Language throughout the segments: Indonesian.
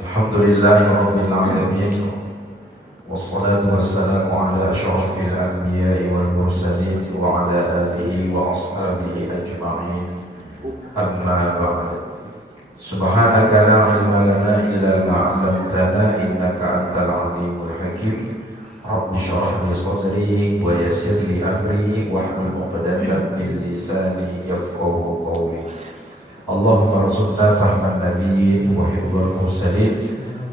Alhamdulillahirabbil alamin. Wassalatu wassalamu ala asyrafil anbiya'i wal mursalin wa ala alihi wa ashabihi ajma'in. Amma ba'd. Subhanaka la ilma lana illa ma 'allamtana innaka antal 'alimul hakim. Rabbi shrah li sadri wa yassir li amri wahlul 'uqdatam min lisani yafqahu qawli. Allahumma arzuqna fahman nabiyyin wa hifdzal mursalin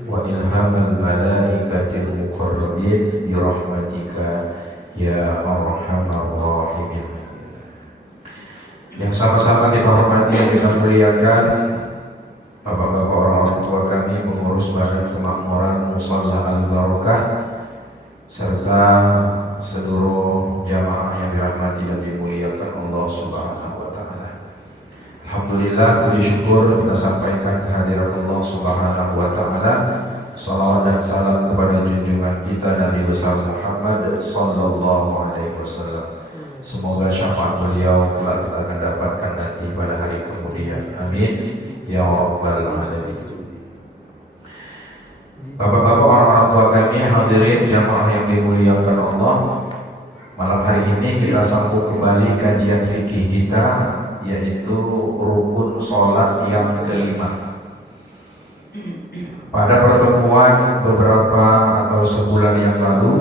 wa ilhamal malaikatil muqarrabin bi rahmatika ya arhamar rahimin. Yang sama-sama kita hormati, yang kita muliakan Bapak-bapak orang tua kami, pengurus Badan Kemakmuran Musalla Al-Barakah, serta seluruh jamaah yang dirahmati dan dimuliakan Allah Subhanahu wa taala. Alhamdulillah, puji syukur kita sampaikan kehadirat Allah Subhanahu wa taala. Salawat dan salam kepada junjungan kita Nabi besar Muhammad sallallahu alaihi wasallam. Semoga syafaat beliau kelak kita akan dapatkan nanti pada hari kemudian. Amin ya rabbal alamin. Bapak-bapak orang tua kami, hadirin jamaah yang dimuliakan Allah, malam hari ini kita sambung kembali kajian fikih kita, yaitu rukun sholat yang kelima. Pada pertemuan beberapa atau sebulan yang lalu,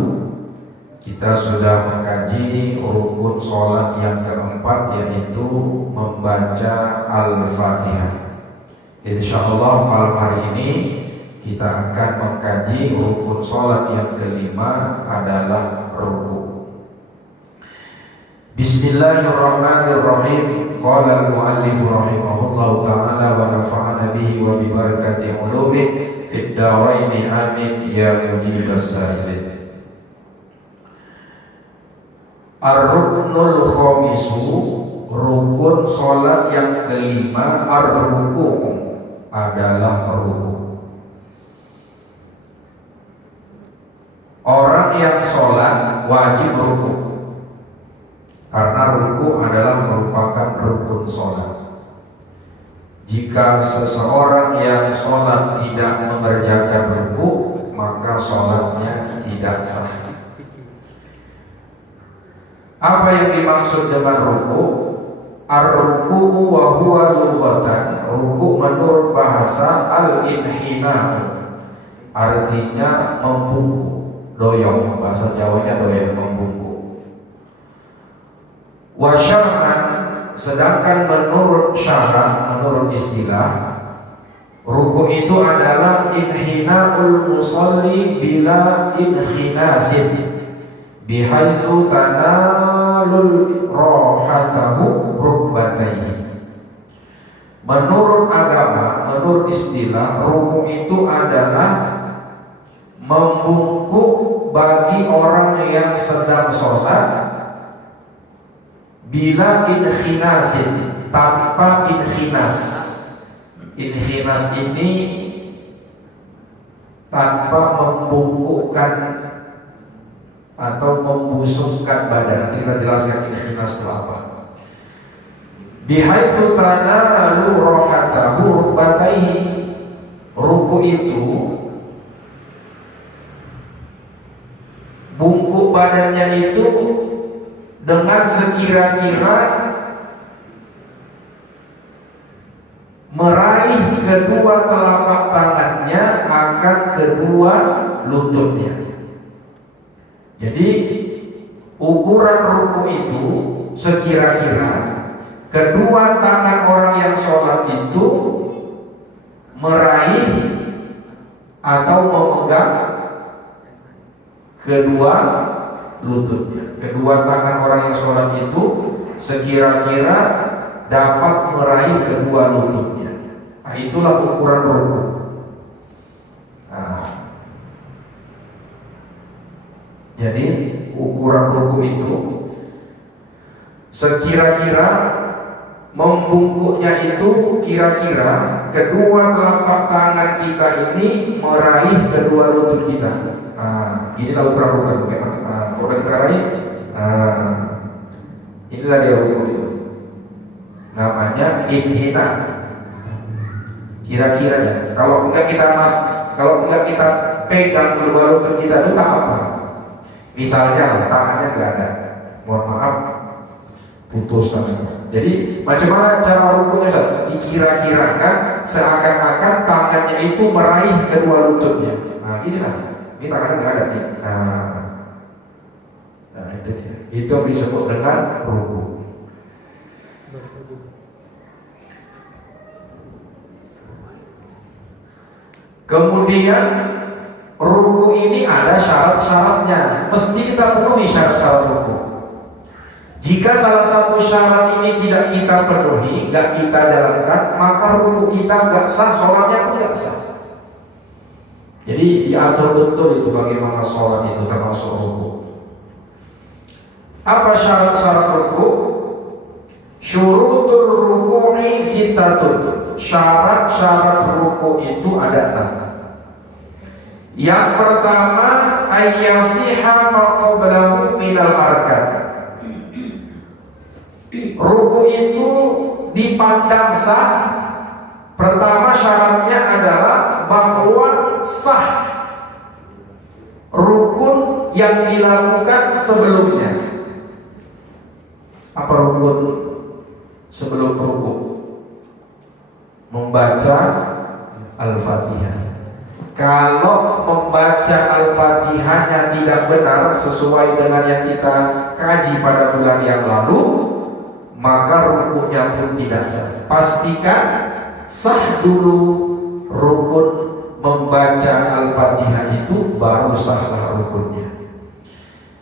kita sudah mengkaji rukun sholat yang keempat, yaitu membaca Al-Fatihah. Insyaallah malam hari ini kita akan mengkaji rukun sholat yang kelima adalah ruku. Bismillahirrahmanirrahim. Qala al-muallif rahimahullahu ta'ala wa nafa'ana bihi wa bi barakati ulumihi fid dharain amin ya mujibas sa'ilin. Ar-ruknul khamisu, rukun sholat yang kelima, ar-ruku adalah ruku. Orang yang sholat wajib ruku, karena ruku adalah merupakan rukun sholat. Jika seseorang yang sholat tidak mengerjakan ruku, maka sholatnya tidak sah. Apa yang dimaksud dengan ruku? Ar-ruku'u wa huwa lughatan, ruku menurut bahasa al-inhina, artinya membungkuk, doyong, bahasa Jawanya doyong, membungkuk. Wa syar'an, sedangkan menurut syara, menurut istilah, ruku itu adalah inhina'ul musalli bila inkhinasin, bihaitsu tanalul rohatahu rukbatayhi. Menurut agama, menurut istilah, ruku itu adalah membungkuk bagi orang yang sedang sholat bila inkhinasin, tanpa inkhinas. Inkhinas ini tanpa membungkukkan atau membusungkan badan. Nanti kita jelaskan inkhinas itu apa. Bihaitsu tanalu rohatahu rukbatayhi, ruku itu bungkuk badannya itu dengan sekira-kira meraih kedua telapak tangannya akan kedua lututnya. Jadi ukuran ruku itu sekira-kira kedua tangan orang yang sholat itu meraih atau memegang kedua lututnya. Kedua tangan orang yang sholat itu sekira-kira dapat meraih kedua lututnya. Nah, itulah ukuran ruku. Nah, jadi ukuran ruku itu sekira-kira membungkuknya itu kira-kira kedua telapak tangan kita ini meraih kedua lutut kita. Nah, inilah ukuran ruku. Kalau kita raih, inilah dia ruku itu. Namanya inhina. Kira-kira ya. Kalau enggak kita pegang kedua lutut kita itu apa? Misalnya tangannya enggak ada, mohon maaf, putus tangannya. Jadi macam mana cara rukunya? Dikira-kirakan seakan-akan tangannya itu meraih kedua lututnya. Nah gini lah, ini tangannya enggak ada nih. Nah itu dia. Itu disebut dengan ruku. Kemudian ruku ini ada syarat-syaratnya. Mesti kita penuhi syarat-syarat ruku. Jika salah satu syarat ini tidak kita penuhi, nggak kita jalankan, maka ruku kita nggak sah, sholatnya pun nggak sah. Jadi diatur betul itu bagaimana sholat itu termasuk ruku. Apa syarat-syarat ruku? Syurutul ruku'i sittatun. Syarat-syarat ruku itu ada 6. Yang pertama, ayyasiha ma qablahu minal arkan. Ruku itu dipandang sah. Pertama syaratnya adalah bahwa sah rukun yang dilakukan sebelumnya. Apa rukun sebelum ruku? Membaca Al-Fatihah. Kalau membaca Al-Fatihahnya tidak benar sesuai dengan yang kita kaji pada bulan yang lalu, maka rukunya pun tidak sah. Pastikan sah dulu rukun membaca Al-Fatihah itu, baru sah rukunnya.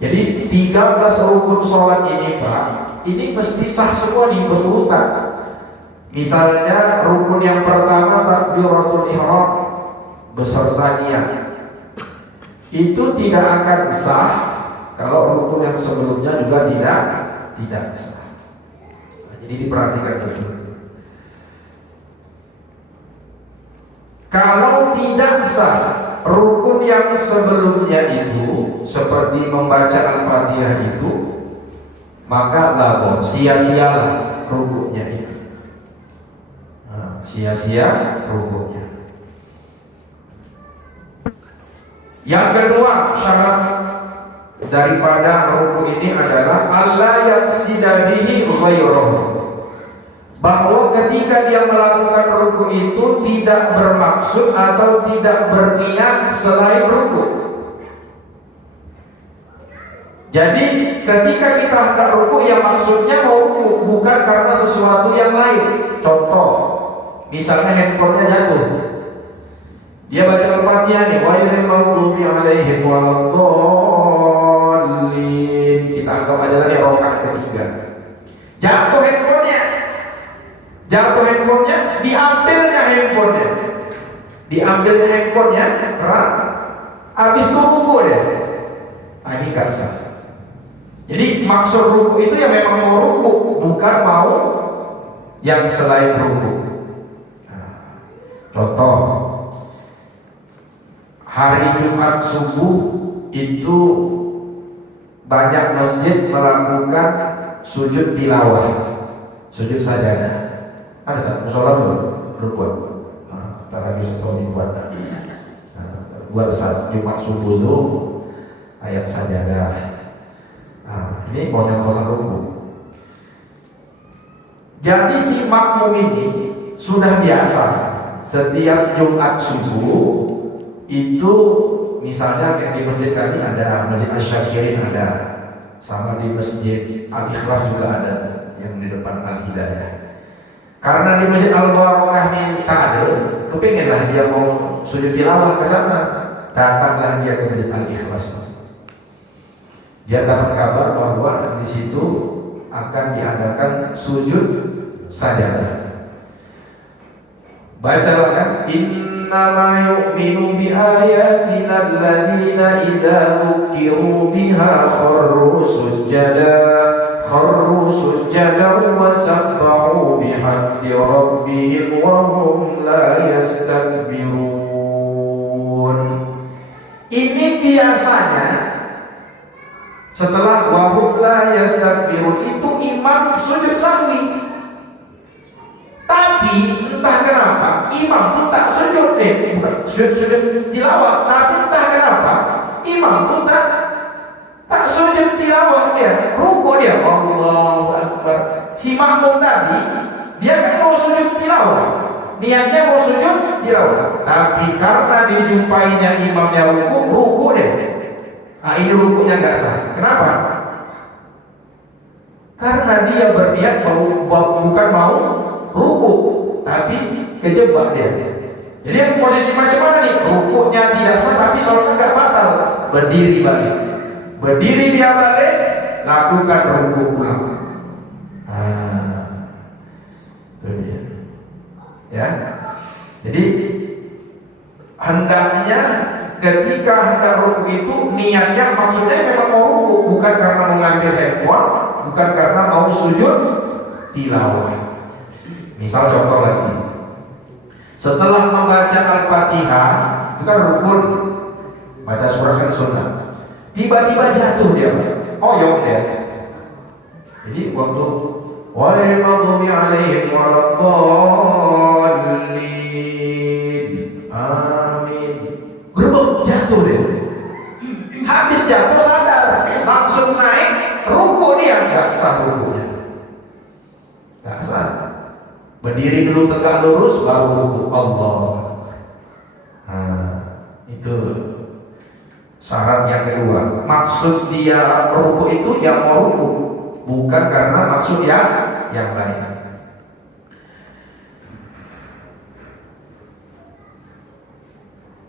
Jadi 13 rukun sholat ini Pak, ini mesti sah semua di berurutan. Misalnya rukun yang pertama takbiratul ihram beserta niat, itu tidak akan sah kalau rukun yang sebelumnya juga tidak sah. Jadi diperhatikan betul. Kalau tidak sah rukun yang sebelumnya itu, seperti membaca Al-Fatihah itu, maka lagu sia-sialah rukunnya itu. Sia-sia rukunya. Yang kedua syarat daripada ruku ini adalah Allah yaqsida bihi ghairahu, bahwa ketika dia melakukan ruku itu tidak bermaksud atau tidak berniat selain ruku. Jadi ketika kita hendak ruku, ya maksudnya mau ruku, bukan karena sesuatu yang lain. Contoh, misalnya handphonenya jatuh, dia baca Al-Fatihah nih, ghairil maghdubi alaihim waladdallin, kita anggap aja nih rakaat ketiga. Jatuh handphonenya, diambilnya handphonenya, habis itu ruku deh. Ini kan sah. Jadi maksud ruku itu ya memang mau ruku, bukan mau yang selain ruku. Contoh, hari Jumat subuh itu banyak masjid melakukan sujud tilawah, sujud sajadah. Ada satu sholat belum buat, karena bisa sholat buat. Buat saat Jumat subuh itu ayat sajadah. Ini mau nyontohkan ruku. Jadi si makmum ini sudah biasa setiap Jumat subuh itu, misalnya kayak di masjid kami ada Masjid Asy-Syakirin, ada, sama di Masjid Al-Ikhlas juga ada yang di depan Al-Hidayah. Karena di Masjid Al-Barakah ini tak ada, kepinginlah dia mau sujud tilawah ke sana, datanglah dia ke Masjid Al-Ikhlas. Dia dapat kabar bahwa di situ akan diadakan sujud sajadah. Bacalah kan, innama yu'minu bi ayatina alladziina idza dzukiru biha kharru sujjadan wa sabbahu bihamdi rabbihim wa hum la yastakbirun. Ini biasanya setelah wa hum la yastakbirun itu imam sujud sahwi. Tapi entah kenapa imam pun tak sujud, bukan sujud tilawah, tapi entah kenapa imam pun tak sujud tilawah, dia rukuk, dia Allahu Akbar. Si makmum tadi dia kan mau sujud tilawah, niatnya mau sujud tilawah, tapi karena dijumpainya imamnya rukuk deh. Nah, ini rukuknya nggak sah. Kenapa? Karena dia berniat bukan mau rukuk, tapi kejebak dia. Jadi yang posisi macam mana nih? Rukuknya tidak sah, tapi sholatnya nggak batal. Berdiri balik, berdiri dia balik, lakukan rukuk pulang. Itu dia. Ya. Jadi hendaknya ketika hendak rukuk itu niatnya maksudnya memang mau rukuk, bukan karena mengambil handphone, bukan karena mau sujud tilawah. Misal contoh lagi, setelah membaca Al-Fatihah, itu kan rukun, baca surah kan sunnah. Tiba-tiba jatuh dia, oyong dia. Jadi waktu ghairil maghdubi 'alaihim waladdallin, amin, gerbek jatuh dia. Habis jatuh sadar, langsung naik rukuk, dia nggak sah rukuknya, nggak sah. Berdiri dulu tegak lurus, baru rukuk. Allah. Itu syarat yang kedua. Maksud dia rukuk itu yang mau rukuk, bukan karena maksud yang lain.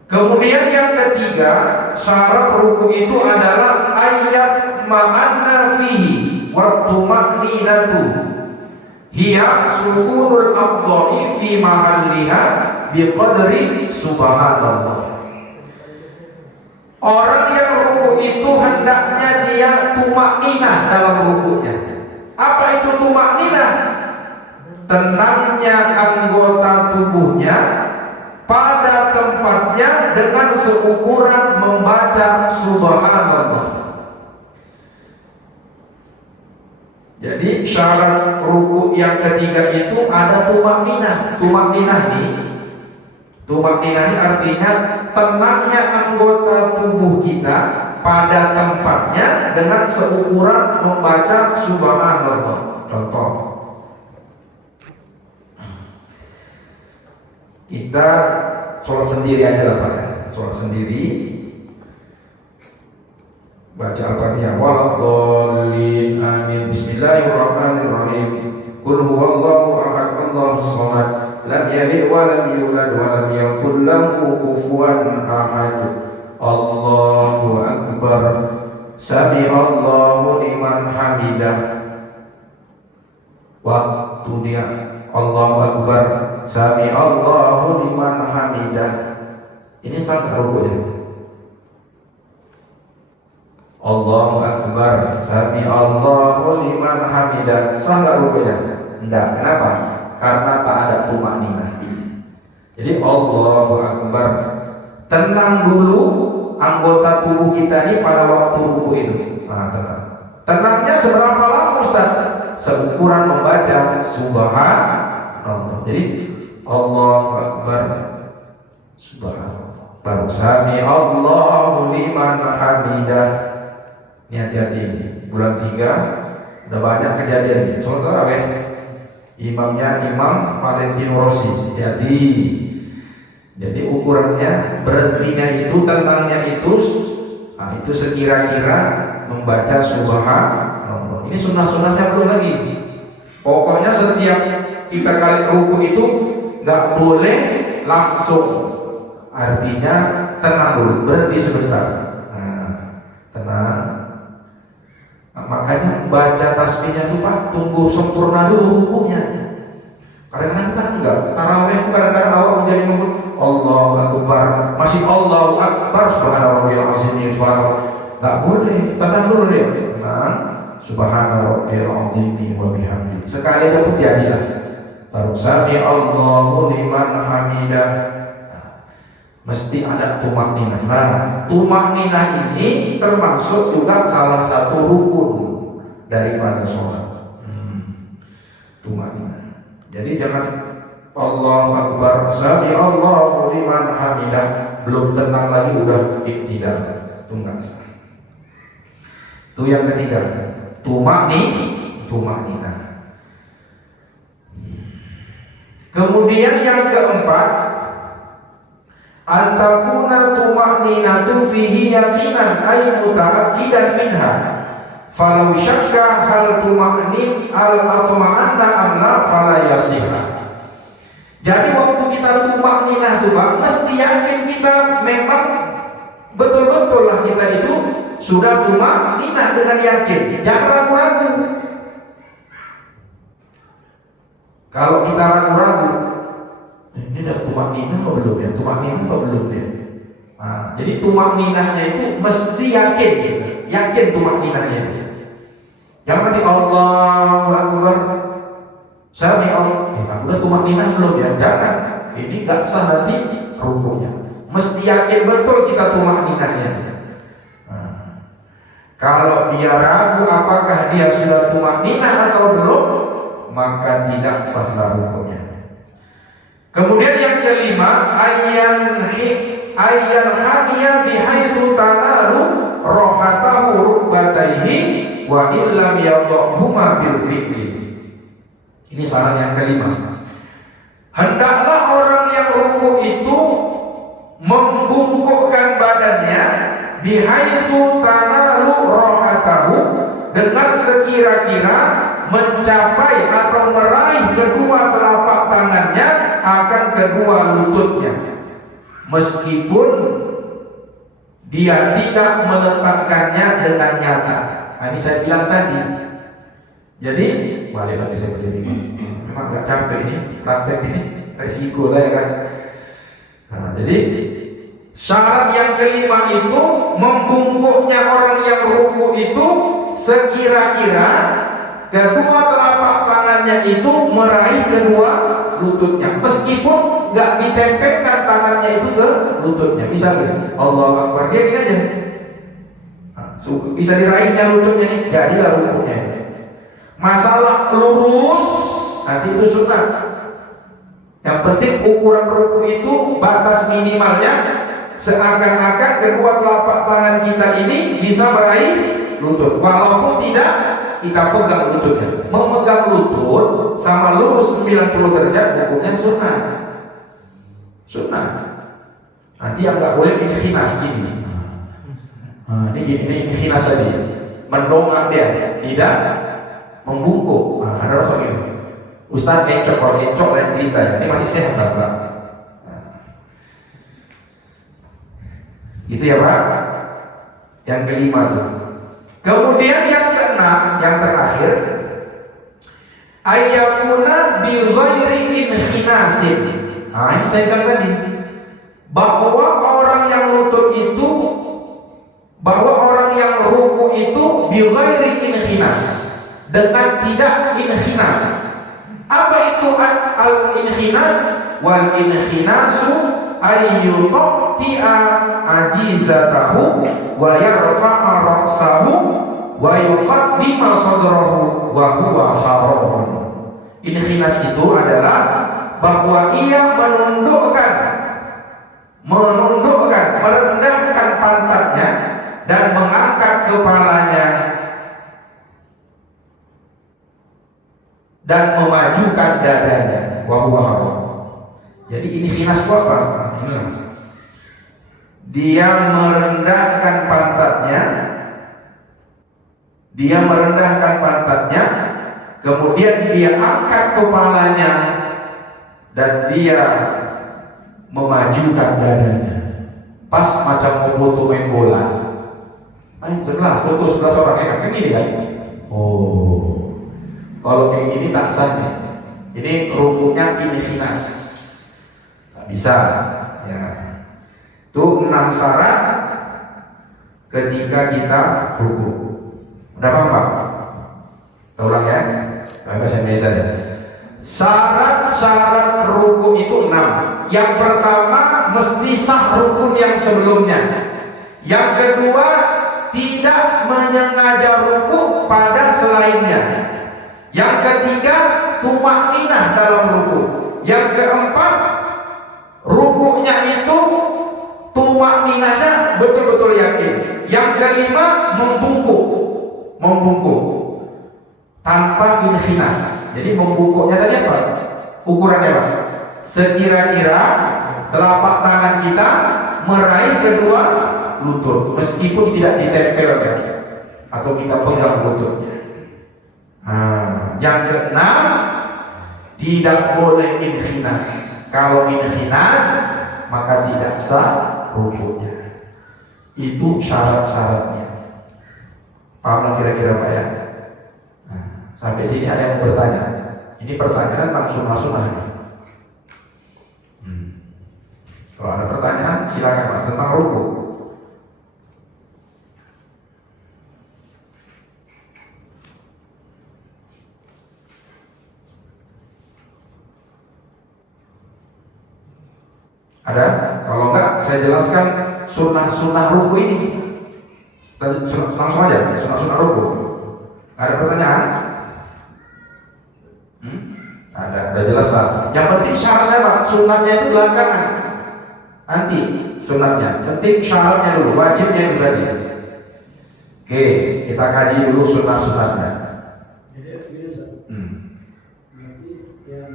Kemudian yang ketiga, syarat rukuk itu adalah ayat ma'anna fihi wa tuma'ninatu hiya sukunul afdha'i fi mahalliha biqadri subhanallah. Orang yang rukuk itu hendaknya dia tumakninah dalam rukuknya. Apa itu tumakninah? Tenangnya anggota tubuhnya pada tempatnya dengan seukuran membaca subhanallah. Jadi syarat rukuk yang ketiga itu ada tumakninah. Tumakninah ini artinya tenangnya anggota tubuh kita pada tempatnya dengan seukuran membaca subhanallah. Contoh, kita sholat sendiri aja lah Pak ya. Sholat sendiri, baca Al-Fatihah, waladdallin, amin, bismillahirrahmanirrahim, qul huwallahu ahad, Allahus samad, lam yalid wa lam yulad wa lam yakul lahu kufuwan ahad, Allahu akbar, sami'allahu liman hamidah. Waktu dia Allahu akbar, sami'allahu liman hamidah, ini sangat rukuknya. Allahu akbar, sami'allahu liman hamidah, sah nggak rukuknya? Enggak. Kenapa? Karena tak ada tumakninah. Jadi Allahu akbar, tenang dulu anggota tubuh kita ini pada waktu rukuk itu. Nah, tenang. Tenangnya seberapa lama Ustaz? Seukuran membaca subhanallah. Jadi Allahu akbar, subhanallah, baru sami'allahu liman hamidah. Ini hati-hati, bulan 3 udah banyak kejadian nih. Sholat tarawih, imamnya Imam Valentino Rossi, hati-hati. Jadi ukurannya, berhentinya itu, tenangnya itu, nah itu sekira-kira membaca subhanallah. Ini sunnah-sunnahnya belum lagi. Pokoknya setiap kita kali rukuk itu nggak boleh langsung, artinya tenang dulu, berhenti sebentar. Nah, tenang. Nah, makanya baca tasbihnya itu Pak, tunggu sempurna dulu rukuknya. Kadang-kadang kita enggak, tarawih kadang-kadang awal menjadi ngomong Allahu akbar, masih Allahu akbar, subhanallahil azim, subhanallah. Enggak boleh, tenang dulu dia. Tenang, subhanallahil azim wa bihamdi. Sekali dapat jadilah. Baru sami Allahu liman hamidah. Mesti ada tumakninah. Nah, tumakninah ini termasuk juga salah satu rukun daripada sholat. Tumakninah. Jadi jangan Allahu Akbar, sami Allahu liman hamidah, belum tenang lagi udah iktidal. Itu enggak sah. Itu yang ketiga, tumaknina. Kemudian yang keempat, antakuna tumakninatu fihi yakinan ay mutaakkidan minha. Falau syakka hal tumaknin al-atma'anna amla fala yasihah. Jadi waktu kita tumakninah itu Pak, mesti yakin kita memang betul-betul lah kita itu sudah tumakninah dengan yakin. Jangan ragu-ragu. Kalau kita ragu-ragu, ini udah tumakninah apa belum ya? Tumakninah apa belum ya? Nah, jadi tumakninahnya itu mesti yakin gitu. Yakin tumakninahnya. Jangan nanti Allahu Akbar, sami Allah, udah tumakninah belum ya? Jangan. Ini gak sah nanti rukunya. Mesti yakin betul kita tumakninahnya. Kalau dia ragu apakah dia sudah tumakninah atau belum, maka tidak sah rukunya. Kemudian yang kelima, ayyan hadiya bihaitsu tanalu rohatahu rukbataihi wa illam yadhhuma bil fi'li. Ini saran yang kelima. Hendaklah orang yang ruku itu membungkukkan badannya bihaitsu tanalu rohatahu, dengan sekira-kira mencapai atau meraih kedua telapak tangannya akan kedua lututnya, meskipun dia tidak meletakkannya dengan nyata. Ini saya bilang tadi. Jadi, balik lagi saya berdiri. Memang agak capek ini, praktek ini, resiko lah ya kan. Nah, jadi syarat yang kelima itu membungkuknya orang yang ruku itu sekira-kira kedua telapak tangannya itu meraih kedua lututnya, meskipun nggak ditempelkan tangannya itu ke lututnya. Misalnya Allahu Akbar, dia gini aja, bisa diraihnya lututnya nih, jadilah rukunya. Masalah lurus nanti itu sunnah. Yang penting ukuran ruku itu batas minimalnya seakan-akan kedua telapak tangan kita ini bisa meraih lutut, walaupun tidak kita pegang lututnya. Memegang lutut sama lurus 90 derajat hukumnya sunnah. Sunnah. Nanti yang nggak boleh ini khinas gini. Ini khinas tadi, mendongak dia, tidak membungkuk. Ada rasa gitu. Ustaz encok, kalau encok lain cerita ya. Ini masih sehat sahabat. Itu ya Pak. Yang kelima tuh. Kemudian yang keenam, yang terakhir, ayyakuna bi ghairi inkhinasin. Ini saya bilang tadi, bahwa orang yang lutut itu, bahwa orang yang ruku itu bi ghairi inkhinas, dengan tidak inkhinas. Apa itu al-inkhinas? Wal inkhinasu ayyuqti'a ajizatahu wa yarfa'a ra'sahu wa yuqaddima sadrahu wa huwa haramun. Inkhinas itu adalah bahwa ia merendahkan pantatnya dan mengangkat kepalanya dan memajukan dadanya. Wa huwa haram. Jadi ini khinas apa? Dia merendahkan pantatnya, kemudian dia angkat kepalanya dan dia memajukan dadanya. Pas macam mau foto main bola. Sebelah foto sebelah orang kayak gini kan? Oh. Kalau kayak gini tak sah. Ini rukunya inkhinas. Tak bisa. Ya. Itu 6 syarat ketika kita ruku. Udah paham Pak? Ulang ya. Bahasa Indonesia ya. Syarat ruku itu 6. Yang pertama mesti sah rukun yang sebelumnya. Yang kedua tidak menyengaja ruku pada selainnya. Yang ketiga tumakninah dalam ruku. Yang keempat, rukuknya itu tumakninahnya betul-betul yakin. Yang kelima, membungkuk tanpa inhinas. Jadi membungkuknya tadi apa? Ukurannya apa? Sekira-kira telapak tangan kita meraih kedua lutut, meskipun tidak ditempelkan atau kita pegang lututnya. Yang keenam, tidak boleh inhinas. Kalau inhinas maka tidak sah rukuknya. Itu syarat-syaratnya. Paham kira-kira Pak ya? Sampai sini ada yang bertanya. Ini pertanyaan tentang sunnah-sunnah. Kalau ada pertanyaan silakan Pak tentang rukuk. Ada? Kalau enggak saya jelaskan sunnah-sunnah ruku ini. Langsung aja, sunnah-sunnah ruku. Ada pertanyaan? Ada, udah jelas lah. Yang penting syaratnya Pak, sunnahnya itu belakangan. Nanti sunnahnya, penting syaratnya dulu, wajibnya itu tadi. Oke, kita kaji dulu sunnah-sunnahnya. Nanti yang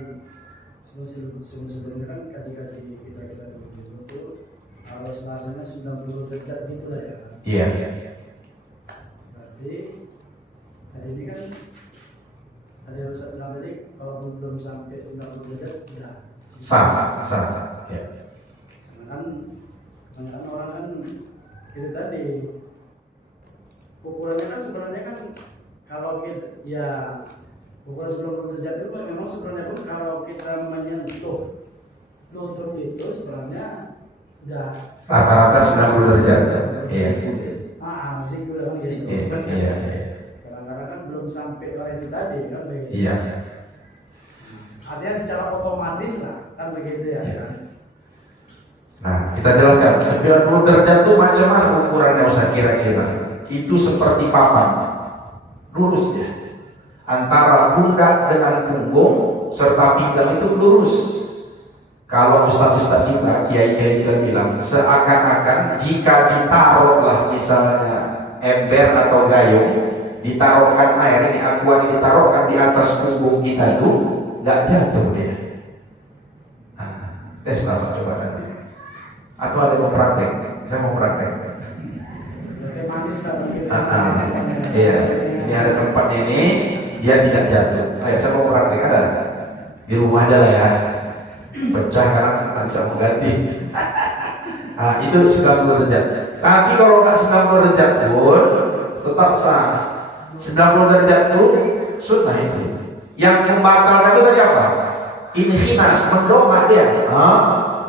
sebelumnya kan kaji-kaji kita itu kalau bahasanya 90 derajat gitu lah ya. Iya. Berarti hari ini kan ada Ustaz bilang tadi kalau belum sampai 90 derajat udah Sah. Ya. Karena kan orang kan itu tadi ukurannya kan sebenarnya kan kalau kita ya ukuran 90 derajat itu kan memang sebenarnya pun kalau kita menyentuh lutut itu sebenarnya udah Rata-rata 90 derajat. Iya. asik udah gitu. Iya. Kadang-kadang kan belum sampai pada itu tadi kan begitu. Iya. Artinya secara otomatis lah kan begitu ya. Kan? Nah, kita jelaskan 90 derajat itu macam mana ukurannya usah kira-kira. Itu seperti papan. Lurus ya. Antara pundak dengan punggung serta pinggang itu lurus. Kalau ustaz-ustaz kita, kiai-kiai kita bilang seakan-akan jika ditaruhlah misalnya ember atau gayung, ditaruhkan air, ini aqua ini ditaruhkan di atas punggung kita itu nggak jatuh dia. Tes coba nanti. Atau ada yang mau praktek? Saya mau praktek. Iya, ini ada tempatnya ini, dia tidak jatuh. Ayo, saya mau praktek, ada di rumah aja lah ya. Pecah karena tak bisa mengganti. Nah, itu 90 derajat. Tapi kalau nggak 90 derajat pun tetap sah. 90 derajat itu sunnah itu. Yang membatalkan itu tadi apa? Inhinas, mendongak dia.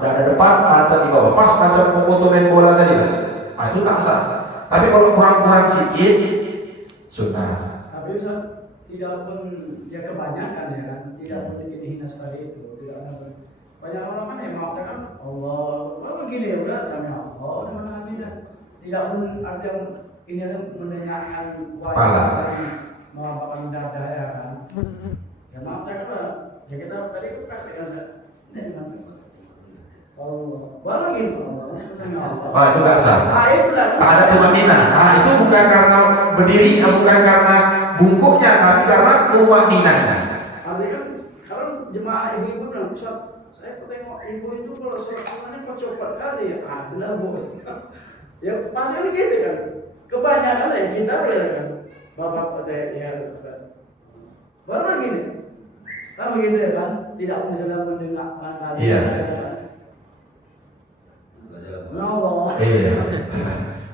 Ada depan, mata di bawah. Pas macam foto main bola tadi lah. Itu tak sah. Tapi kalau kurang-kurang sedikit sunnah. Tapi Ustaz, tidak pun ya kebanyakan ya kan, tidak pun inhinas tadi itu. Banyak orang kan yang mengatakan Allah begini ya udah jamnya Allah udah mana ini dah. Tidak pun ada yang ini ada mendengarkan wajah dan melampakan dada ya kan. Ya mengatakan lah ya kita tadi kan praktek saja. Allah baru gini Allah. Itu nggak sah. Itulah. Ada tumakninah. Itu bukan karena berdiri, bukan karena bungkuknya, tapi karena tumakninahnya. Artinya kan kalau jemaah ibu-ibu bilang Ustaz, saya tengok ibu itu kalau sholat sunnahnya kok cepat kali ya. Itulah bu. Ya pasti kan gitu kan. Kebanyakan lah ya kita berada kan. Bapak kata ya baru gini. Kan begitu ya kan. Tidak pun sedang mendengar kali. Iya. Allah. Iya.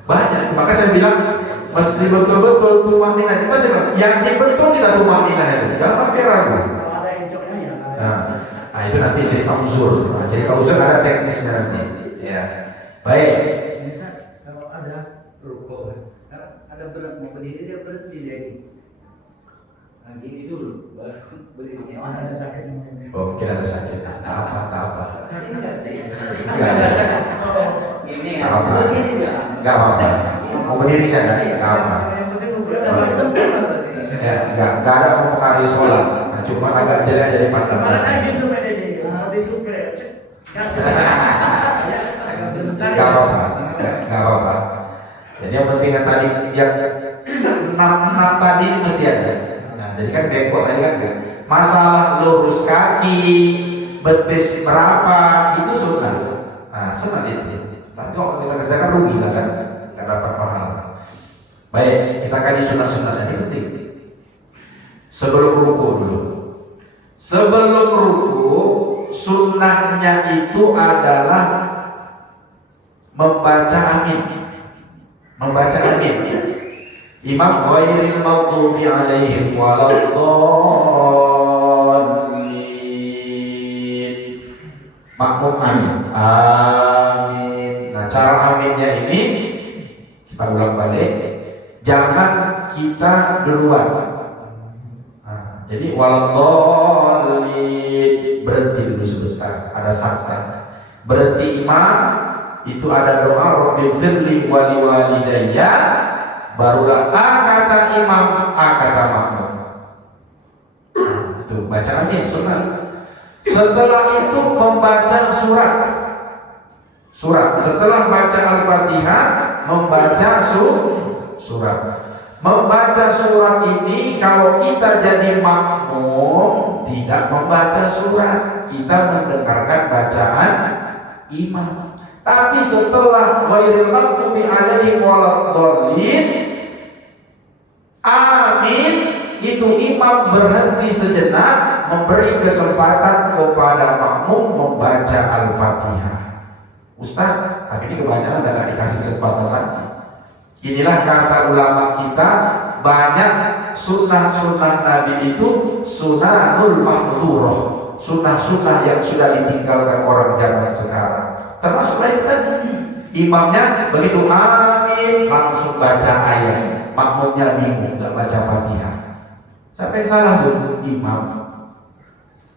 Banyak. Maka saya bilang mesti betul-betul tumakninah. Kita sih yang dibentuk kita tumakninah itu. Jangan sampai ragu. Kalau ada encoknya ya. Nah, itu nanti cerita unsur. Jadi kalau unsur ada teknisnya nanti. Ya. Baik. Bisa kalau ada rukuk, ada berat mau berdiri dia berhenti lagi. Nah, gini dulu baru berdiri. Ada sakit mungkin. Oh, mungkin ada sakit. Tak apa. Sini enggak sih? Enggak. Ini Tak apa. Ini enggak. Enggak apa-apa. Mau berdirinya kan? Enggak apa. Yang penting Udah enggak sempurna berarti. Ya, enggak ada mempengaruhi sholat. Nah, cuma agak jelek aja dipandang. Mana gitu Pak Dedi. enam tadi mesti ada. Nah, jadi kan bengkok tadi kan enggak. Masalah lurus kaki, betis berapa itu sunnah. Nah, sunnah itu. Tapi kalau kita kerjakan rugi kan, nggak dapat pahala. Baik, kita kaji sunnah-sunnah ini penting. Sebelum ruku dulu. Sebelum ruku, sunnahnya itu adalah membaca amin. Membaca amin. Imam ghairil maghdubi alaihim waladdallin. Makmum amin. Amin. Nah, cara aminnya ini kita ulang balik. Jangan kita duluan. Nah, jadi waladdallin, berhenti dulu sebentar. Ada sakta. Berhenti imam, itu ada doa Rabbighfirli wa liwalidayya, barulah a kata imam, a kata makmum. Itu baca amin sunnah. Setelah itu membaca surat. Setelah baca Al-Fatihah, membaca surat. Membaca surat ini kalau kita jadi makmum tidak membaca surat, kita mendengarkan bacaan imam. Tapi setelah ghairil maghdubi alaihim waladdallin, amin, itu imam berhenti sejenak, memberi kesempatan kepada makmum membaca Al-Fatihah. Ustaz, tapi ini kebanyakan nggak dikasih kesempatan lagi. Inilah kata ulama kita, banyak sunnah-sunnah Nabi itu sunnahul mahdzurah, sunnah-sunnah yang sudah ditinggalkan orang zaman sekarang. Termasuk itu tadi, imamnya begitu amin langsung baca ayat, makmumnya bingung nggak baca Fatihah. Siapa yang salah tuh? Imam.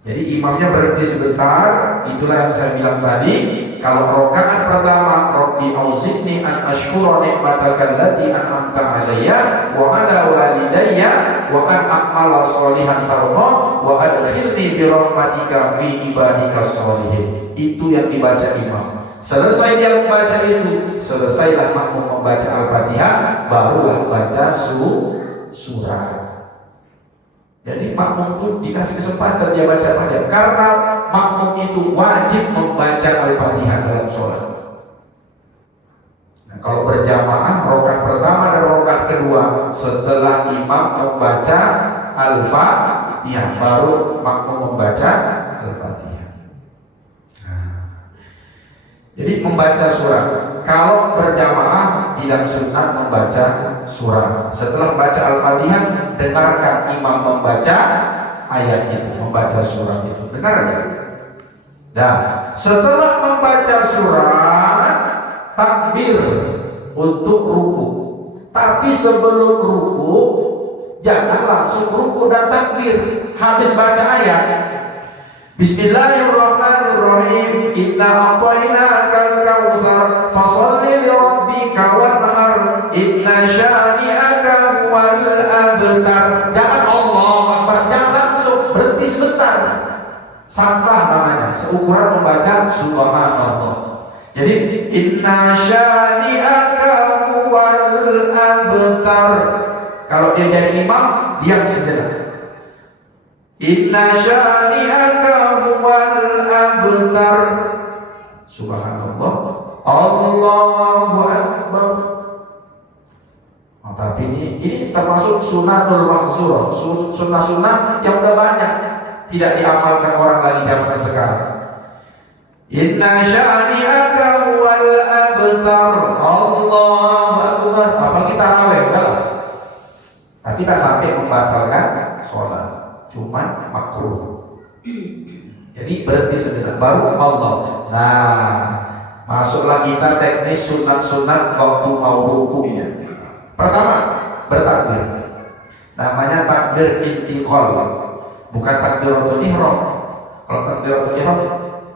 Jadi imamnya berhenti sebentar. Itulah yang saya bilang tadi. Kalau rakaat pertama, Rabbi auzi'ni an ashkura ni'mataka allati an'amta 'alayya wa 'ala walidayya wa an a'mala shalihan tarda wa adkhilni bi rahmatika fi ibadika sholihin. Itu yang dibaca imam. Selesai dia membaca itu, selesailah makmum membaca Al-Fatihah, barulah baca surat. Jadi makmum itu dikasih kesempatan dia baca Fatihah, karena makmum itu wajib membaca Al-Fatihah dalam sholat. Nah, kalau berjamaah, rakaat pertama dan rakaat kedua setelah imam membaca Al-Fatihah, baru makmum membaca Al-Fatihah. Jadi membaca surat. Kalau berjamaah tidak sunat membaca surat. Setelah baca Al-Fatihah, dengarkan imam membaca ayat itu, membaca surat itu. Dengar aja. Nah, setelah membaca surat, takbir untuk ruku. Tapi sebelum ruku, jangan langsung ruku dan takbir. Habis baca ayat, Bismillahirrahmanirrahim. Inna a'tainakal kautsar fasholli li rabbika wanhar. Inna syani'aka huwal abtar. Jangan Allahu Akbar, jangan langsung, berhenti sebentar. Sampah namanya, seukuran membaca subhanallah. Jadi inna syani'aka huwal abtar. Kalau dia jadi imam, diam sejenak. Inna syani'aka huwal abtar. Subhanallah, Allahu Akbar. Oh, tapi ini termasuk sunnatul mahdzurah, sunnah-sunnah yang udah banyak tidak diamalkan orang lagi zaman sekarang. Inna syani'aka huwal abtar. Allahu Akbar. Apa kita tarawih udahlah. Tapi tak sampai membatalkan sholat, cuman makruh. Jadi berhenti sejenak baru Allah. Nah, masuklah kita teknis sunat-sunat waktu mau rukunya. Pertama, bertakbir. Namanya takbir intiqal, bukan takbiratul ihram. Kalau takbiratul ihram,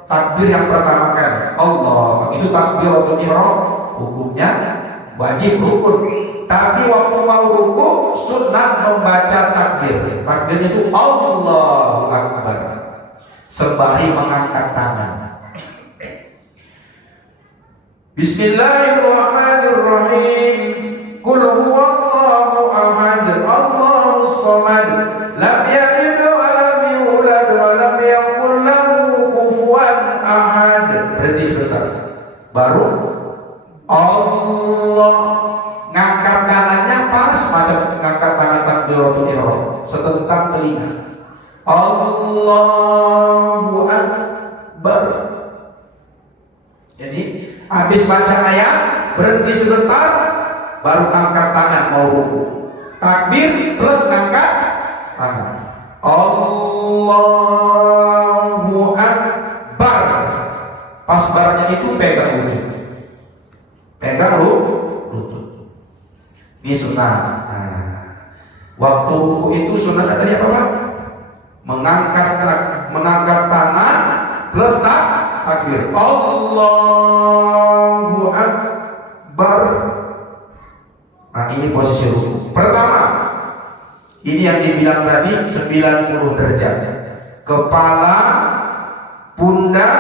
takbir yang pertama kali Allah, itu takbiratul ihram, hukumnya wajib rukun. Tapi waktu mau ruku, sunat membaca takbir. Takbir itu Allahu Akbar, sembari mengangkat tangan. Bismillahirrahmanirrahim. Qul huwallahu ahad, Allahus samad, lam yalid wa lam yulad wa lam yakul lahu kufuwan ahad. Berhenti sebentar. Baru Allah, ngangkat tangannya pas macam ngangkat tangan takbiratul ihram, setentang telinga. Allahu Akbar. Jadi habis baca ayat berhenti sebentar, baru angkat tangan mau ruku. Takbir plus angkat tangan. Allahu Akbar. Pas barnya itu pegang lutut. Pegang lutut. Ini sunnah. Nah, waktu ruku itu sunnah tadi apa Pak? Mengangkat tangan plus takbir. Allahu Akbar. Nah, ini posisi ruku. Pertama, ini yang dibilang tadi 90 derajat. Kepala, pundak,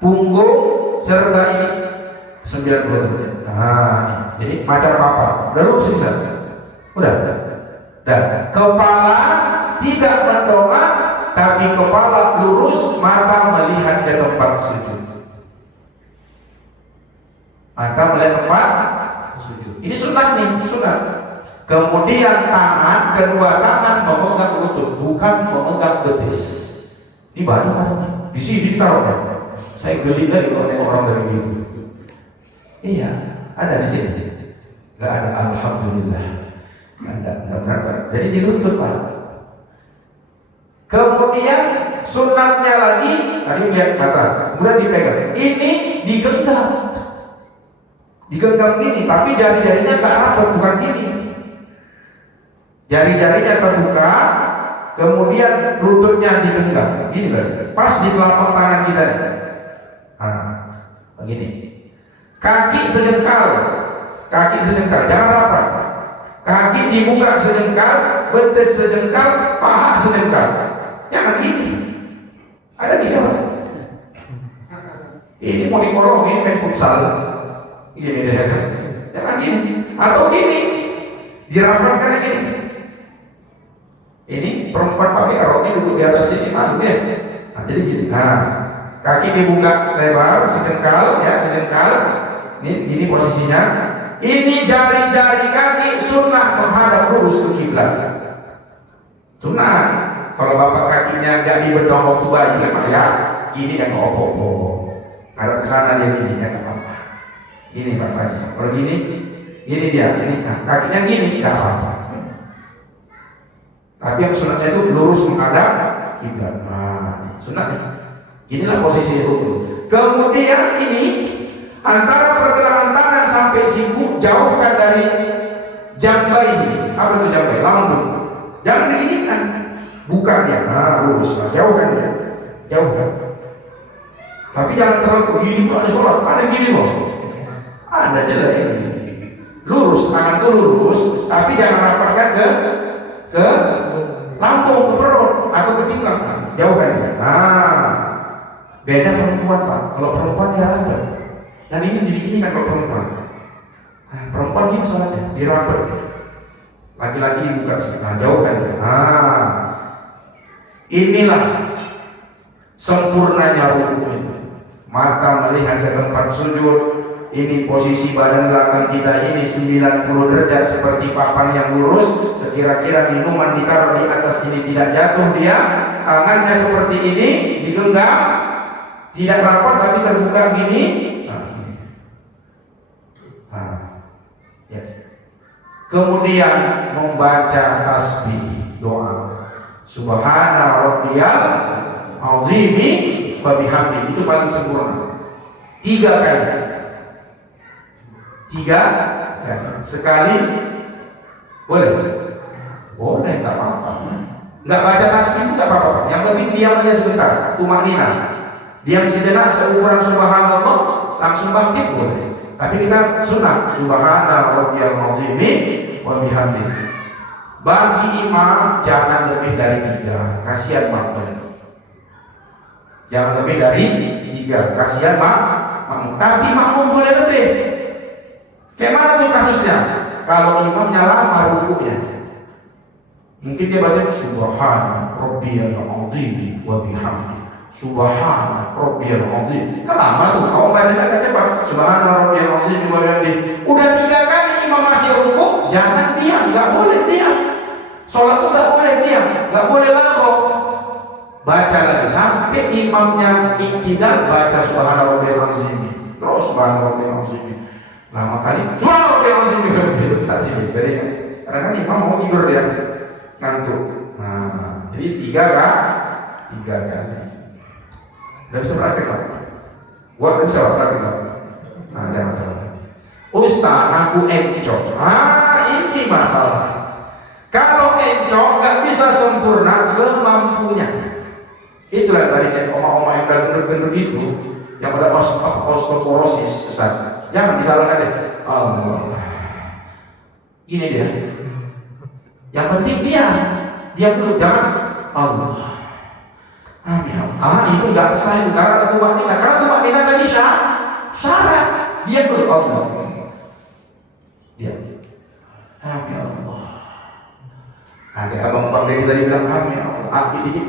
punggung serta ini 90 derajat. Nah, ini. Jadi macam apa? Udah lurus bisa? Udah. Kepala tidak mendongak, tapi kepala lurus, mata melihat ke tempat sujud. Mata melihat tempat sujud. Ini sunnah nih, sunnah. Kemudian tangan, kedua tangan memegang lutut, bukan memegang betis. Ini banyak orang di sini ditaruh. Saya geli kali kalau nengok orang dari itu. Iya, ada di sini. Gak ada, alhamdulillah. Ada. Jadi di lutut Pak. Kemudian sunatnya lagi, tadi lihat mata, kemudian dipegang. Ini digenggam. Digenggam gini, tapi jari-jarinya tak rapat, bukan gini. Jari-jarinya terbuka, kemudian lututnya digenggam. Gini lagi, pas di telapak tangan kita. Begini. Kaki sejengkal, jangan rapat. Kaki dibuka sejengkal, betis sejengkal, paha sejengkal. Jangan gini. Ada gini Pak. Ini mau dikorong, ini main futsal. Gini deh. Jangan gini. Atau gini. Dirapatkan gini. Ini perempuan pakai roknya duduk di atas sini, malu ya. Nah, jadi gini. Nah, kaki dibuka lebar, sejengkal, ya sejengkal. Ini posisinya. Ini jari-jari kaki sunnah menghadap lurus ke kiblat. Sunnah. Kalau bapak kakinya nggak dibedong waktu bayi, kan ya, gini yang opo-opo. Ngadap ke sana dia gini, ya nggak apa-apa. Ini Pak Haji. Kalau gini dia, ini kakinya gini, nggak apa-apa. Tapi yang sunatnya itu lurus menghadap kiblat. Nah, sunatnya. Inilah posisi itu. Kemudian ini antara pergelangan tangan sampai siku jauhkan dari jambai. Apa itu jambai? Lambung. Jangan diginikan. Buka dia. Nah, lurus. Nah, jauhkan dia. Jauhkan. Tapi jangan terlalu begini. Ada sholat. Ada gini kok. Ada jelek ini. Lurus. Tangan itu lurus. Tapi jangan rapatkan ke lambung, ke perut atau ke pinggang. Jauhkan dia. Nah, beda perempuan Pak. Kalau perempuan dia rapat. Dan ini dibikinin kalau perempuan. Nah, perempuan gini saja, dirapat. Laki-laki dibuka sedikit. Nah, jauhkan dia. Nah, inilah sempurnanya ruku itu. Mata melihat ke tempat sujud. Ini posisi badan belakang kita ini 90 derajat seperti papan yang lurus. Sekira-kira minuman ditaruh di atas ini tidak jatuh dia. Tangannya seperti ini digenggam, tidak rapat tapi terbuka gini. Ya. Kemudian membaca tasbih, doa. Subhana rabbiyal azimi wa bihamdi. Itu paling sempurna. 3 kali. 3 kali. Sekali boleh? Boleh, tak apa-apa. Nggak baca tasbih itu tak apa-apa. Yang penting diam aja sebentar, tumanina. Diam sejenak seukuran subhanallah, langsung bangkit boleh. Tapi kita sunat subhana rabbiyal azimi wa bihamdihi. Bagi imam jangan lebih dari 3. Kasihan makmum. Jangan lebih dari 3. Kasihan makmum. Tapi makmum boleh lebih. Kayak mana tuh kasusnya? kalau imamnya lama rukuknya. Mungkin dia baca subhana rabbiyal azim wa bihamdi. Subhana rabbiyal azim. Kan lama tuh. Kamu bacanya kan cepat. Subhana rabbiyal azim wa bihamdi. Udah 3 kali imam masih rukuk, jangan diam, enggak boleh diam. Salat itu enggak boleh diam, enggak boleh lagho. Baca lagi sampai imamnya iktidal, baca subhana rabbiyal azim. Terus subhana rabbiyal azim. Lama kali subhana rabbiyal azim itu tak sih. Jadi karena kan imam mau tidur dia. Ngantuk. Nah, jadi 3 kali. Udah bisa praktek lah. Gua bisa praktek lah. Nah, jangan salah. Ustaz, aku encok. Ini masalah. Kalau encok nggak bisa sempurna semampunya. Itulah tadi kayak oma-oma yang gendut-gendut itu, yang ada osteoporosis, Ustaz. Jangan disalahkan deh. Allah. Gini dia. Yang penting dia dulu, jangan Allah. Itu nggak sah karena tumaknina. Karena tumaknina tadi syarat. Dia dulu Allah. Dia. Allah. Ada abang Deddy tadi bilang Allah.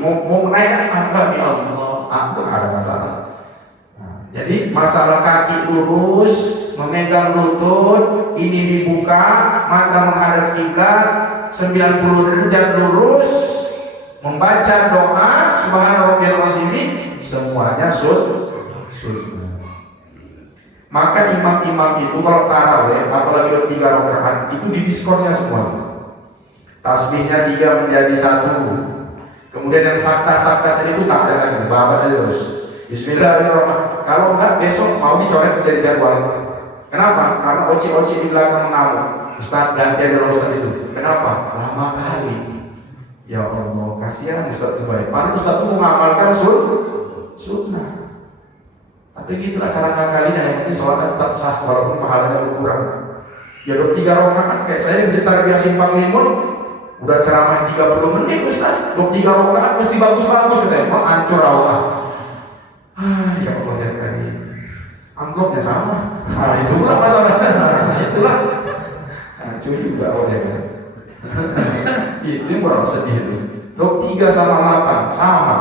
Mau naik Allah. Aku ada masalah. Jadi masalah kaki lurus, memegang lutut, ini dibuka, mata menghadap kiblat, 90 derajat lurus, membaca doa subhana rabbiyal azim, semuanya sunnah. Maka imam-imam itu kalau tarawih, apalagi ada 3 rakaat, itu didiskornya semua. Tasbihnya 3 menjadi 1. Kemudian yang sakta-sakta tadi itu tak ada lagi, babat aja terus. Bismillahirrahmanirrahim. Kalau enggak besok mau dicoret menjadi jadwal. Kenapa? Karena oci-oci di belakang mengamuk. Ustaz ganti aja Ustaz itu. Kenapa? Lama kali. Ya Allah, kasihan Ustaz itu baik. Padahal Ustaz itu mengamalkan sunnah. Tapi gitulah cara ngakalinya. Yang penting sholatnya tetap sah walaupun pahalanya berkurang. Ya 3 rakaat kayak saya di Tarbiyah Simpang Limun udah ceramah 30 menit Ustaz. 3 rakaat mesti bagus-bagus katanya. Mau hancur awal. Ya Allah ya Karim. Amplopnya sama. Itulah masalahnya. Itulah. Hancur juga awalnya. Itu yang orang sedih itu. 3 sama 8 sama.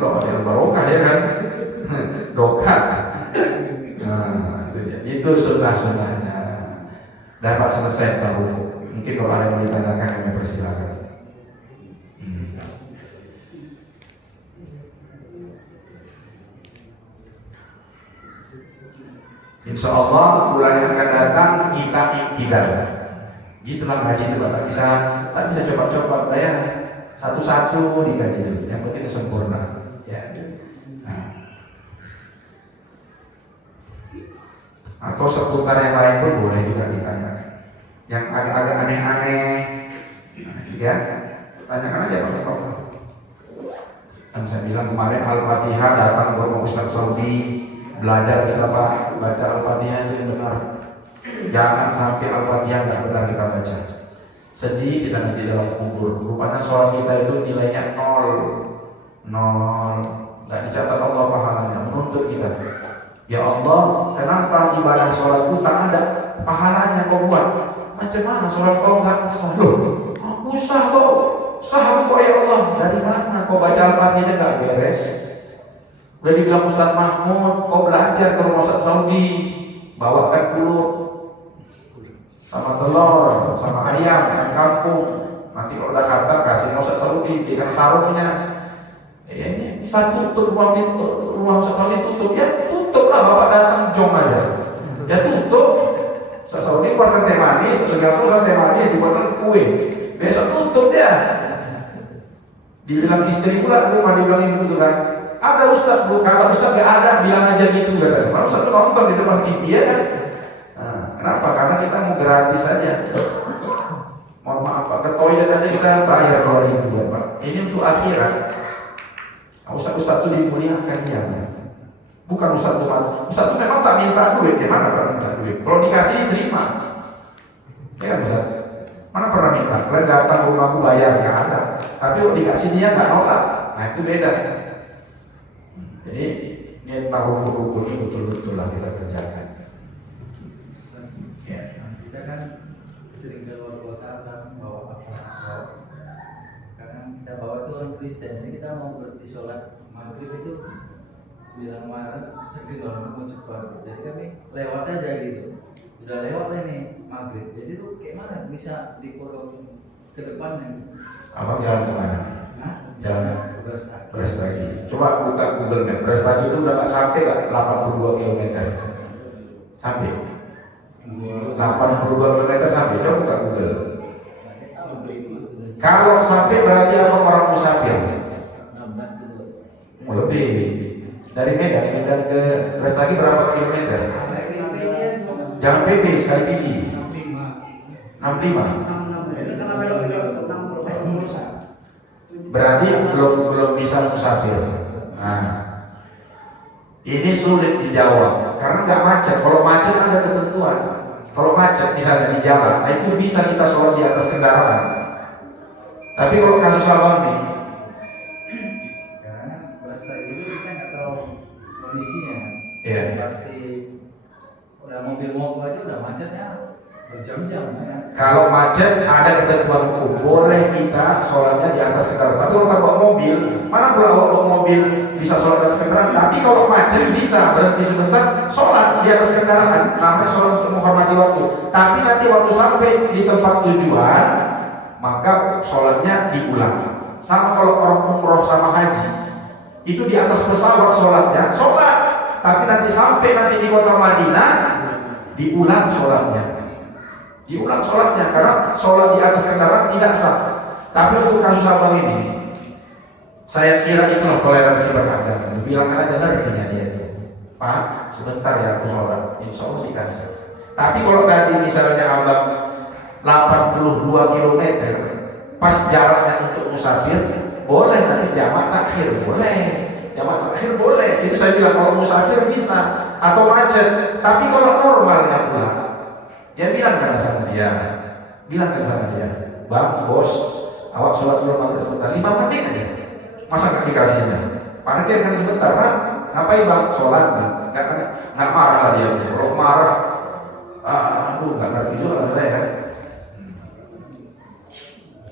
Lo ada barokah ya kan? Dokat. Nah, itu dia. Itu sunnah-sunnahnya. Dapat selesai sama hukum. Mungkin kalau ada yang ditanyakan kami persilakan. Insya Allah bulan yang akan datang kita iktidal. Gitulah ngaji itu tak bisa coba-coba bayar satu-satu dikaji dulu. Yang penting sempurna. Ya. Atau seputar yang lain pun boleh juga ditanya. Yang agak-agak aneh-aneh, ya tanyakan aja Pak. Kan saya bilang kemarin Al-Fatihah datang ke rumah Ustaz Saudi. Belajar kita Pak, baca Al-Fatihah itu yang benar. Jangan sampai Al-Fatihah nggak benar kita baca. Sedih kita nanti dalam kubur. Rupanya sholat kita itu nilainya 0, nggak dicatat Allah pahalanya, menuntut kita. Ya Allah, kenapa ibadah sholatku tak ada pahalanya kau buat? Macam mana sholat kau nggak sah? Loh, aku sah kok, sah kok ya Allah. Dari mana kau baca Al-Fatihah nggak beres? Udah dibilang Ustaz Mahmud, kau belajar ke rumah Ustaz Saudi, bawakan pulut sama telur, sama ayam kampung. Nanti kalau udah khatam kasih Ustaz Saudi, berikan sarungnya. Ini bisa tutup rumah Ustaz Saudi tutup, ya tutuplah bapak datang jong aja. Ya tutup. Ustaz Saudi buatkan teh manis, Singapura teh manis, dibuatkan kue. Besok tutup ya. Dibilang istri pula, rumah dibilang ibu itu kan. Ada Ustaz, kalau Ustaz gak ada, bilang aja gitu katanya. Kalau Ustaz nonton di depan TV ya kan. Nah, kenapa? Karena kita mau gratis saja. Mohon maaf Pak, ke toilet aja kita bayar 2.000 ya Pak. Ini untuk akhirat. Nah, Ustaz itu dimuliakan ya. Bukan Ustaz itu memang tak minta duit. Di mana Pak minta duit? Kalau dikasih terima. Ya kan Ustaz? Mana pernah minta? Kalian datang ke rumahku bayar, gak ada. Tapi kalau dikasih dia gak nolak. Nah itu beda. Jadi niat tahu hukum ini betul-betul lah kita kerjakan. Ya. Kita kan sering keluar kota kan bawa apa, karena kita bawa itu orang Kristen, jadi kita mau berhenti sholat maghrib itu bilang marah segini orang mau cepat, jadi kami lewat aja gitu, udah lewat nih maghrib, jadi tuh kayak mana bisa dikodok ke depannya gitu. Abang jalan kemana? Hah? Jalan ke Brastagi. Prestasi. Coba buka Google Map. Prestasi itu udah tak sampai gak 82 km? Sampai 82 km sampai. Coba buka Google. Kalau sampai berarti apa orang musafir? Lebih. Dari Medan ke Prestasi berapa kilometer? Jangan PP sekali gigi. 65. Berarti belum bisa musafir. Nah, ini sulit dijawab karena nggak macet. Kalau macet ada ketentuan. Kalau macet misalnya di jalan, nah itu bisa kita sholat di atas kendaraan. Tapi kalau kasus abang nih, karena Brastagi itu kita nggak tahu kondisinya kan. Iya. Pasti udah mobil mogok aja udah macetnya berjam-jam ya. kalau macet ada ketentuan hukum, boleh kita sholatnya di atas kendaraan. Tapi kalau bawa mobil, mana pula bawa mobil bisa sholat di atas kendaraan. Tapi kalau macet bisa berhenti sebentar, sholat di atas kendaraan. Namanya sholat untuk menghormati waktu. Tapi nanti waktu sampai di tempat tujuan, maka sholatnya diulang. Sama kalau orang umroh sama haji, itu di atas pesawat sholatnya, sholat. Tapi nanti sampai di kota Madinah, diulang sholatnya. Diulang sholatnya karena sholat di atas kendaraan tidak sah. Tapi untuk kasus abang ini, saya kira itulah toleransi beragama. Bilang aja ngertinya dia itu. Pak, sebentar ya aku sholat, insya Allah dikasih. Tapi kalau tadi misalnya abang 82 km, pas jaraknya untuk musafir, boleh nanti jamak takhir, boleh. Jamak takhir boleh. Itu saya bilang kalau musafir bisa atau macet. Tapi kalau normalnya pula, dia bilang ke sana dia, bang, bos, awak sholat dulu maghrib sebentar, 5 menit aja, masa nggak dikasihnya? Parkir kan sebentar, kan? Ngapain bang? Sholat, nggak marah lah dia. Kalau marah, aduh nggak ngerti juga saya kan.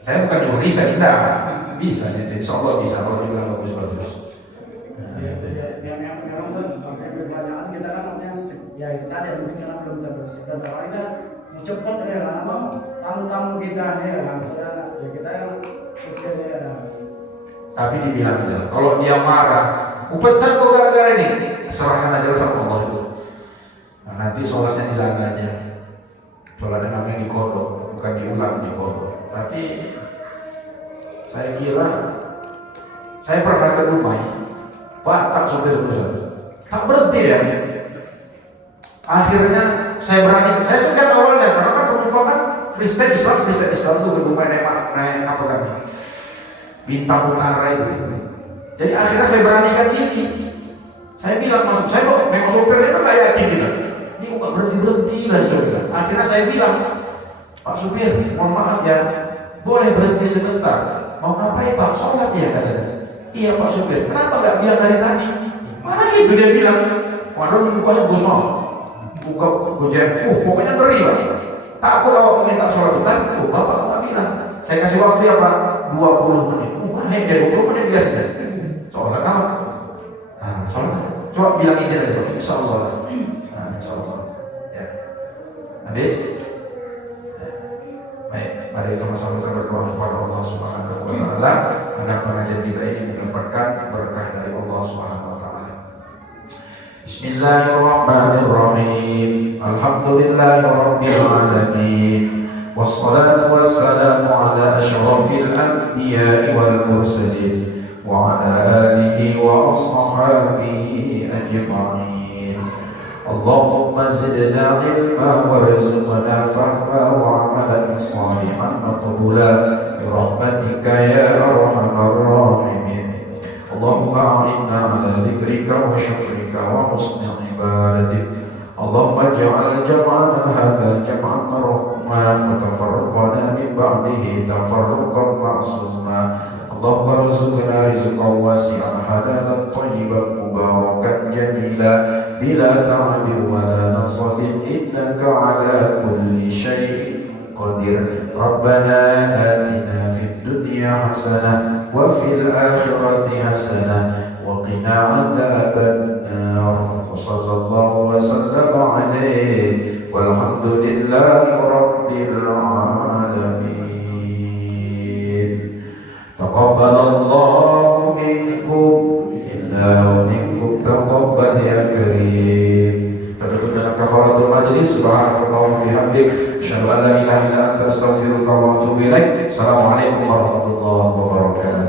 Saya bukan nyuri, saya bisa, jadi insya Allah bisa kalau dibilang bagus-bagus. Memang pakai kebiasaan kita kan artinya ya itu tadi mungkin karena belum terbiasa. Kalau kita mau cepat ya karena bang tamu-tamu kita nih ya kan, misalnya ya kita yang supir ya. Tapi dibilang gitu, kalau dia marah, kupecat kok gara-gara ini, serahkan aja sama Allah itu. Nah, nanti sholatnya dijaga aja. Sholatnya namanya dikodok, bukan diulang, dikodok. Tapi saya kira saya pernah ke Dubai, Batak supir tak berhenti ya. Akhirnya saya berani, saya segan awalnya karena kan penumpang kan Kristen Islam itu ke Dubai naik apa kami bintang utara itu. Jadi akhirnya saya beranikan diri. Saya bilang masuk, saya kok memang supirnya kan nggak yakin gitu. Ini kok nggak berhenti lah supir. Akhirnya saya bilang, Pak supir, mohon maaf ya, boleh berhenti sebentar. Mau ngapain Pak? Sholat ya katanya. Iya Pak supir. Kenapa nggak bilang dari tadi? Mana gitu dia bilang. Waduh mukanya gosong. Buka gojek. Pokoknya ngeri Pak. Takut awak minta sholat bentar. Bapak nggak bilang. Saya kasih waktu dia Pak 20 menit. Baik deh 20 menit biasa. Sholat apa? Nah, sholat. Coba bilang izin aja. Insya Allah sholat. Nah, insya Allah. Ya. Habis. Baik, mari sama-sama kita berdoa kepada Allah Subhanahu wa taala agar pengajian kita ini mendapatkan berkah dari Allah Subhanahu wa taala. Bismillahirrahmanirrahim. Alhamdulillahirabbil alamin. Wassalatu wassalamu ala asyrafil anbiya'i wal mursalin wa ala alihi wa ashabihi ajma'in. اللهم زدنا علما وارزقنا فهما وعملا صالحا مقبولا برحمتك يا ارحم الراحمين. اللهم اعنا على ذكرك وشكرك وحسن عبادتك. اللهم اجعل جمعنا هذا جمعا مرحوما وتفرقنا من بعده تفرقا معصوما. اللهم ارزقنا رزقا واسعا حلالا طيبا مباركا جميلا بلا تعب ولا نصب إنك على كل شيء قدير. ربنا آتنا في الدنيا حسنة وفي الآخرة حسنة وقنا عذاب النار. وصلى الله وسلم عليه والحمد لله رب العالمين. تقبل الله منكم إنا ومنكم تقبل يا كريم. Penutup dengan kafaratul majlis. Subhanakallahumma wa bihamdik, asyhadu an la ilaha illa anta, astaghfiruka wa atubu ilaik. Assalamualaikum warahmatullahi wabarakatuh.